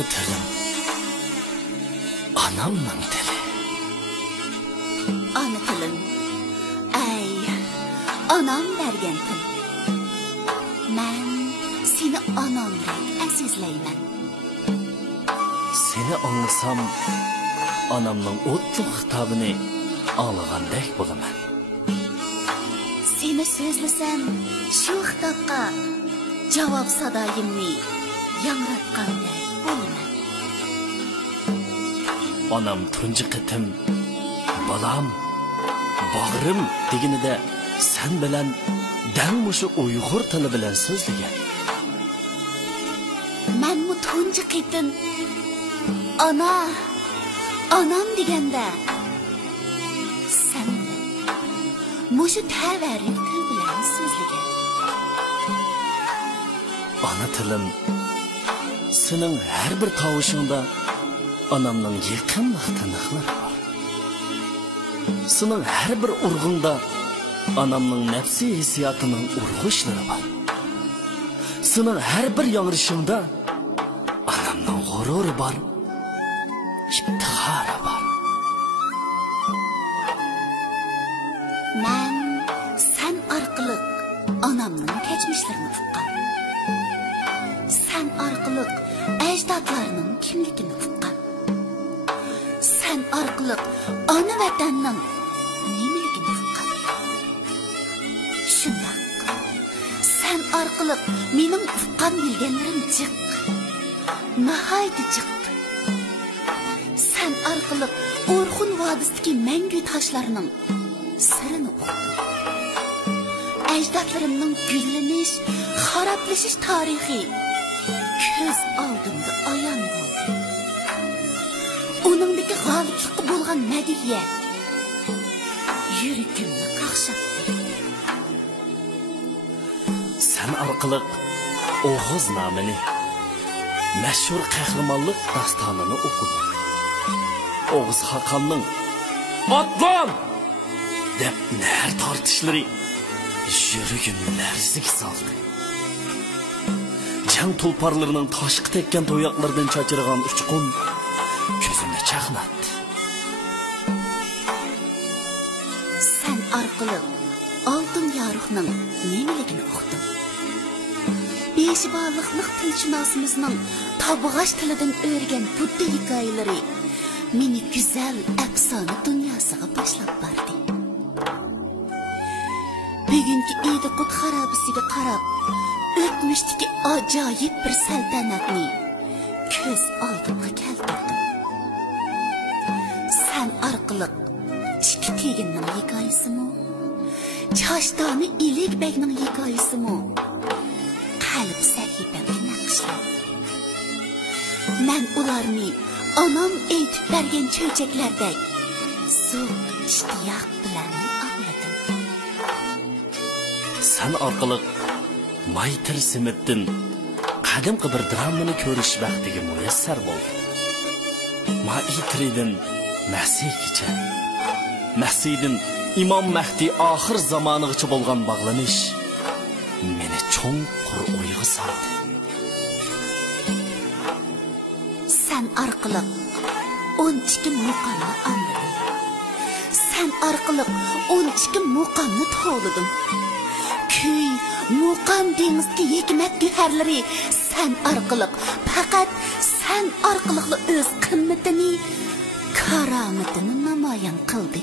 Ana tilim, anamning tili. Ana tilim, ay, anam bergen til. Men seni anamdek azizlayman. Seni anlasam, anamning o'tliq xitobini anlagandek bo'laman. Seni so'zlasam, shu xitobga javob sadoyimni yangratgandek bo'laman. Anam tunji qitim, balam, bag'rim deganida sen bilan dam mushu Uyg'ur tili bilan so'zlagan. Men bu tunji qitim anam deganda sen mushu tavarrik til bilan so'zlagan. Ana tilim, sening har bir tovushingda anamning yaqinlik tiniqlari bor. Sening har bir urg'ingda anamning nafsi hissiyotining urg'ishlari bor. Sening har bir yangrishingda anamning g'ururi bor, iftixori bor. Men sen orqali anamning kechmishlarini uqqan. Sen orqali ajdodlarning kimligini uqqan. Sen orqali ona vatanning nimaligini uqqan. Shundoq. Sen orqali mening uqqan bilganlarim jiq. Nihoyat jiq. Sen orqali O'rxun vodisidagi mangu toshlarning sirini uqdim. Ajdodlarimning gullanish, xaroblashish tarixi ko'z oldimda ayon bo'ldi. Uningdagi g'oliblikqa bo'lgan madhiya yuragimni qaqshatdi. Sen orqali O'g'iz nomini, mashhur qahramonlik dastonini o'qidim. O'g'iz Xaqonning "Otlan!" deb nar tortishlari yuragimni larzaga soldi. Jang tulparlarining toshqi tekkan to'yoqlardan cho'chirgan uchqun ko'zimni chaqnatdi. Sen orqali oltin yoruqning nimaligini uqdim. Beshiborliqliq tilshunosimizning tabg'ash tilidan o'rgan budda hikoyalari meni go'zal afsona dunyosiga boshlab bordi. Bugungi Ediqut xarobasiga qarab, o'tmishdagi ajoyib bir saltanatni ko'z oldimga keltirdim. Sen orqali ikki teginning hikoyasimi, Choshtoni Ilikbekning hikoyasimi qalb sahifamga naqshladi. Men ularni onam aytib bergan cho'chaklardek zo'r ishtiyoq bilan angladim. Sen orqali Maytir Simitdin qadimgi bir dramani ko'rish vaqtiga muyassar bo'ldim. Maytirdan Masihgacha, Masihdan Imom Mahdi oxir zamonigacha bo'lgan bog'lanish meni cho'nqur o'yga soldi. Sen orqali 12 muqomni angladim. Sen orqali 12 muqomni to'g'ladim. Kuy, muqom dengizga hikmat guharlari sen orqali, faqat sen orqali o'z qimmatini, karomatini namoyon qildi.